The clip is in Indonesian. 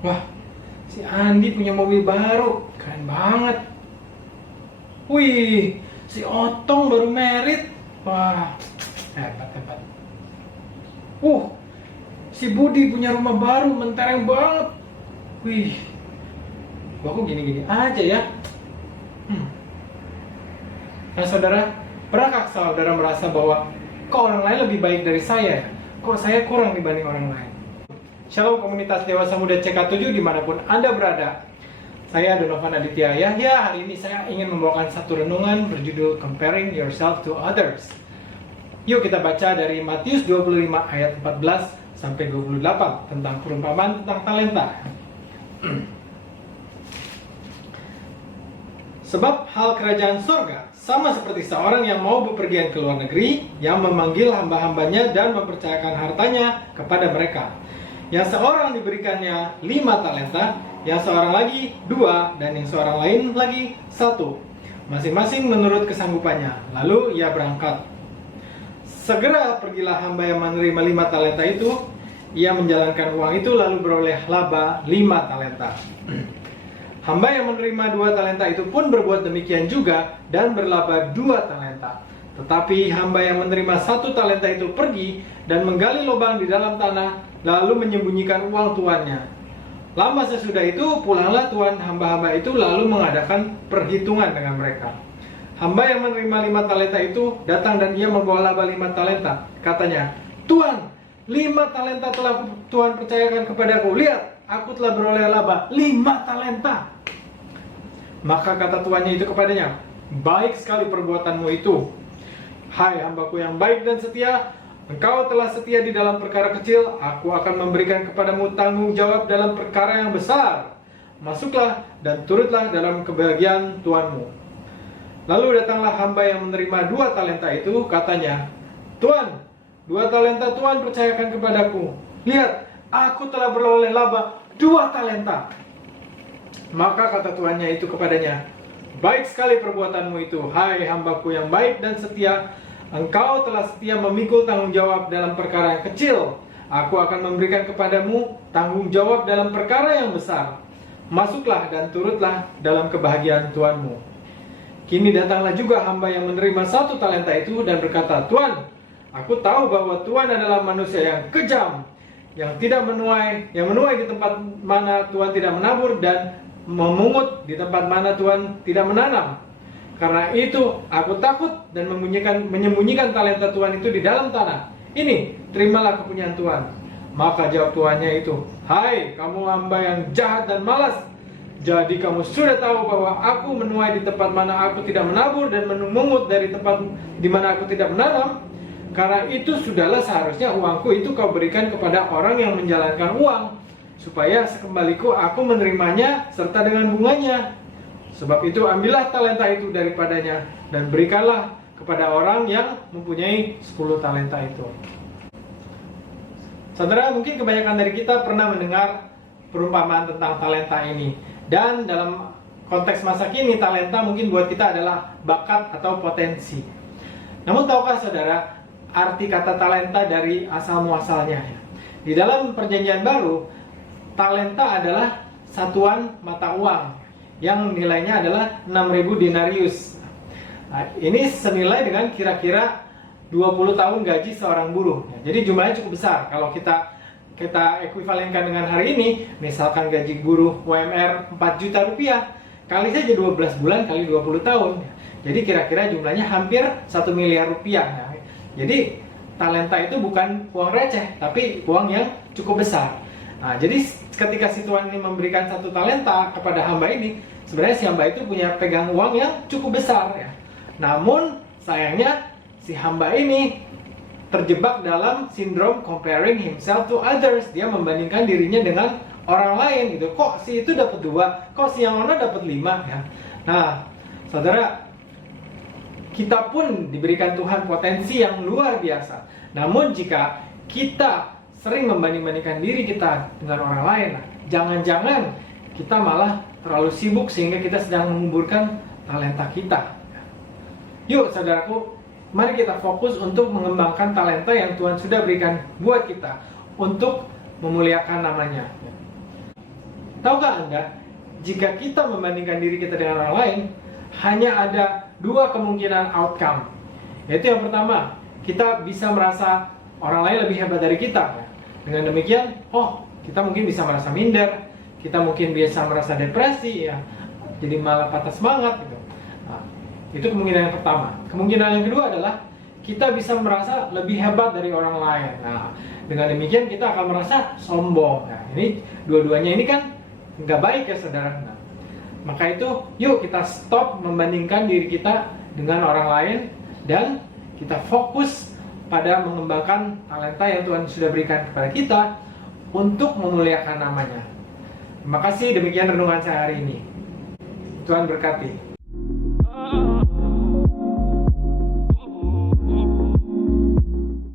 Wah, si Andi punya mobil baru, keren banget. Wih, si Otong baru merit. Wah, hebat hebat. Si Budi punya rumah baru, mentereng banget. Wih, kok gini-gini aja ya. Nah saudara, pernahkah saudara merasa bahwa kok orang lain lebih baik dari saya ya? Kok saya kurang dibanding orang lain? Shalom komunitas Dewasa Muda CK7 dimanapun Anda berada. Saya Donovan Aditya Yahya. Hari ini saya ingin membawakan satu renungan berjudul Comparing Yourself to Others. Yuk kita baca dari Matius 25 ayat 14 sampai 28 tentang perumpamaan tentang talenta. Sebab hal kerajaan surga sama seperti seorang yang mau bepergian ke luar negeri, yang memanggil hamba-hambanya dan mempercayakan hartanya kepada mereka. Yang seorang diberikannya 5 talenta, yang seorang lagi 2, dan yang seorang lain lagi 1, masing-masing menurut kesanggupannya. Lalu ia berangkat. Segera pergilah hamba yang menerima 5 talenta itu. Ia menjalankan uang itu lalu beroleh laba 5 talenta. Hamba yang menerima 2 talenta itu pun berbuat demikian juga dan berlaba 2 talenta. Tetapi hamba yang menerima 1 talenta itu pergi dan menggali lubang di dalam tanah, lalu menyembunyikan uang tuannya. Lama sesudah itu pulanglah tuan hamba-hamba itu lalu mengadakan perhitungan dengan mereka. Hamba yang menerima 5 talenta itu datang dan ia membawa laba 5 talenta. Katanya, "Tuan, 5 talenta telah Tuhan percayakan kepadaku. Lihat, aku telah beroleh laba 5 talenta." Maka kata tuannya itu kepadanya, "Baik sekali perbuatanmu itu. Hai hambaku yang baik dan setia, engkau telah setia di dalam perkara kecil, aku akan memberikan kepadamu tanggung jawab dalam perkara yang besar. Masuklah dan turutlah dalam kebahagiaan tuanmu." Lalu datanglah hamba yang menerima 2 talenta itu, katanya, "Tuan, 2 talenta Tuhan percayakan kepadaku. Lihat, aku telah beroleh laba 2 talenta." Maka kata tuannya itu kepadanya, "Baik sekali perbuatanmu itu, hai hambaku yang baik dan setia. Engkau telah setia memikul tanggung jawab dalam perkara yang kecil. Aku akan memberikan kepadamu tanggung jawab dalam perkara yang besar. Masuklah dan turutlah dalam kebahagiaan tuanmu." Kini datanglah juga hamba yang menerima 1 talenta itu dan berkata, "Tuan, aku tahu bahwa Tuhan adalah manusia yang kejam, yang menuai di tempat mana Tuhan tidak menabur dan memungut di tempat mana Tuhan tidak menanam. Karena itu aku takut dan menyembunyikan talenta Tuhan itu di dalam tanah. Ini, terimalah kepunyaan Tuhan." Maka jawab tuannya itu, "Hai kamu hamba yang jahat dan malas. Jadi kamu sudah tahu bahwa aku menuai di tempat mana aku tidak menabur dan memungut dari tempat di mana aku tidak menanam. Karena itu sudahlah seharusnya uangku itu kau berikan kepada orang yang menjalankan uang, supaya sekembaliku aku menerimanya serta dengan bunganya. Sebab itu ambillah talenta itu daripadanya dan berikanlah kepada orang yang mempunyai 10 talenta itu." Saudara, mungkin kebanyakan dari kita pernah mendengar perumpamaan tentang talenta ini. Dan dalam konteks masa kini, talenta mungkin buat kita adalah bakat atau potensi. Namun tahukah saudara arti kata talenta dari asal-muasalnya? Di dalam perjanjian baru, talenta adalah satuan mata uang yang nilainya adalah 6.000 denarius. Nah, ini senilai dengan kira-kira 20 tahun gaji seorang buruh. Jadi jumlahnya cukup besar. Kalau kita ekuivalenkan dengan hari ini, misalkan gaji buruh UMR 4 juta rupiah, kali saja 12 bulan kali 20 tahun. Jadi kira-kira jumlahnya hampir 1 miliar rupiah. Jadi talenta itu bukan uang receh, tapi uang yang cukup besar. Nah, jadi ketika si tuan ini memberikan 1 talenta kepada hamba ini, sebenarnya si hamba itu punya pegang uang yang cukup besar ya. Namun sayangnya si hamba ini terjebak dalam sindrom comparing himself to others. Dia membandingkan dirinya dengan orang lain gitu. Kok si itu dapat 2, kok si yang mana dapat 5 ya. Nah, saudara, kita pun diberikan Tuhan potensi yang luar biasa. Namun jika kita sering membanding-bandingkan diri kita dengan orang lain, jangan-jangan kita malah terlalu sibuk sehingga kita sedang menguburkan talenta kita. Yuk saudaraku, mari kita fokus untuk mengembangkan talenta yang Tuhan sudah berikan buat kita untuk memuliakan namanya. Tahukah Anda, jika kita membandingkan diri kita dengan orang lain, hanya ada dua kemungkinan outcome. Yaitu yang pertama, kita bisa merasa orang lain lebih hebat dari kita. Dengan demikian, kita mungkin bisa merasa minder, kita mungkin bisa merasa depresi, ya, jadi malah patah semangat gitu. Nah, itu kemungkinan yang pertama. Kemungkinan yang kedua adalah kita bisa merasa lebih hebat dari orang lain. Nah, dengan demikian kita akan merasa sombong. Nah, ini dua-duanya ini kan nggak baik ya saudara. Nah, maka itu yuk kita stop membandingkan diri kita dengan orang lain dan kita fokus pada mengembangkan talenta yang Tuhan sudah berikan kepada kita untuk memuliakan namanya. Terima kasih, demikian renungan saya hari ini. Tuhan berkati.